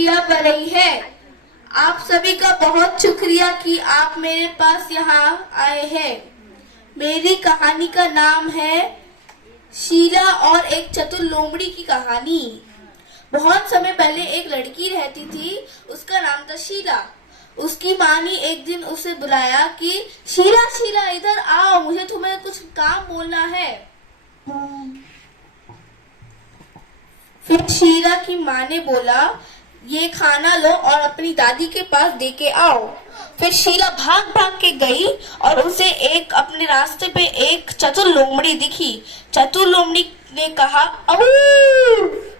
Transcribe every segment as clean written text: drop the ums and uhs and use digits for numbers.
शुक्रिया बरई है। आप सभी का बहुत शुक्रिया कि आप मेरे पास यहाँ आए हैं। मेरी कहानी का नाम है शीला और एक चतुर लोमड़ी की कहानी। बहुत समय पहले एक लड़की रहती थी, उसका नाम था शीला। उसकी माँ ने एक दिन उसे बुलाया कि शीला शीला इधर आओ, मुझे तुम्हें कुछ काम बोलना है। फिर शीला की माँ ने बोला, ये खाना लो और अपनी दादी के पास दे के आओ। फिर शीला भाग भाग के गई और उसे अपने रास्ते पे एक चतुर लोमड़ी दिखी। चतुर लोमड़ी ने कहा, अबू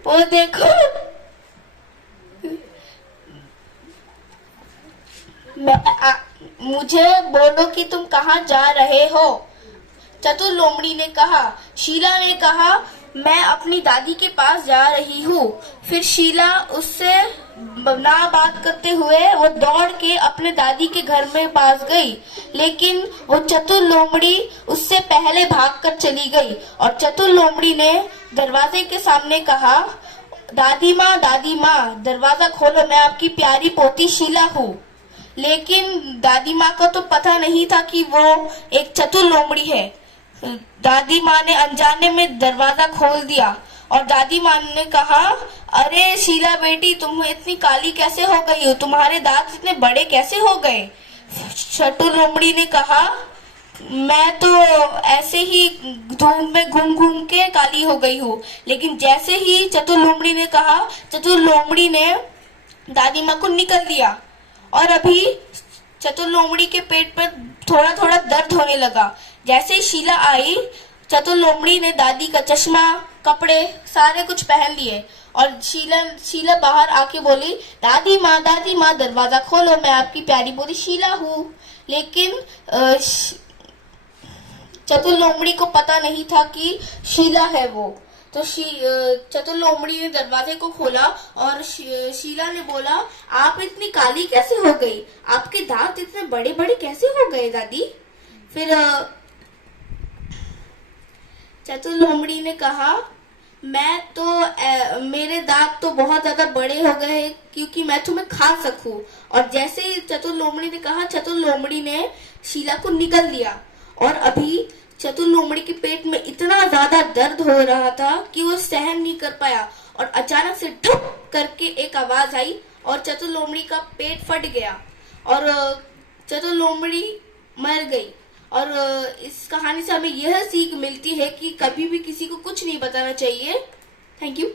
वो देखो, मुझे बोलो कि तुम कहाँ जा रहे हो। चतुर लोमड़ी ने कहा। शीला ने कहा, मैं अपनी दादी के पास जा रही हूँ। फिर शीला उससे ना बात करते हुए वो दौड़ के अपने दादी के घर में पास गई, लेकिन वो चतुर लोमड़ी उससे पहले भागकर चली गई और चतुर लोमड़ी ने दरवाजे के सामने कहा, दादी माँ दरवाजा खोलो, मैं आपकी प्यारी पोती शीला हूँ। लेकिन दादी माँ को तो पता नहीं था कि वो एक चतुर लोमड़ी है। दादी माँ ने अनजाने में दरवाजा खोल दिया और दादी माँ ने कहा, अरे शीला बेटी, तुम इतनी काली कैसे हो गई हो? तुम्हारे दांत इतने बड़े कैसे हो गए? चतुर लोमड़ी ने कहा, मैं तो ऐसे ही धूप में घूम घूम के काली हो गई हूँ। लेकिन जैसे ही चतुर लोमड़ी ने कहा, चतुर लोमड़ी ने दादी माँ को निकल दिया और अभी चतुर लोमड़ी के पेट पर थोड़ा थोड़ा दर्द होने लगा। जैसे ही शीला आई, चतुर लोमड़ी ने दादी का चश्मा, कपड़े सारे कुछ पहन लिए और शीला बाहर आके बोली, दादी माँ दरवाजा खोलो, मैं आपकी प्यारी पोती शीला हूँ। लेकिन चतुर लोमड़ी को पता नहीं था कि शीला है वो। तो चतुर लोमड़ी ने दरवाजे को खोला और शीला ने बोला, आप इतनी काली कैसे हो गई? आपके दांत इतने बड़े बड़े कैसे हो गए दादी? फिर चतुर लोमड़ी ने कहा, मेरे दांत तो बहुत ज्यादा बड़े हो गए क्योंकि मैं तुम्हें खा सकूं। और जैसे ही चतुर लोमड़ी ने कहा, चतुर लोमड़ी ने शीला को निकल दिया और अभी चतुर लोमड़ी के पेट में इतना ज्यादा दर्द हो रहा था कि वो सहन नहीं कर पाया और अचानक से ठुक करके एक आवाज आई और चतुर लोमड़ी का पेट फट गया और चतुर लोमड़ी मर गई। और इस कहानी से हमें यह सीख मिलती है कि कभी भी किसी को कुछ नहीं बताना चाहिए। Thank you.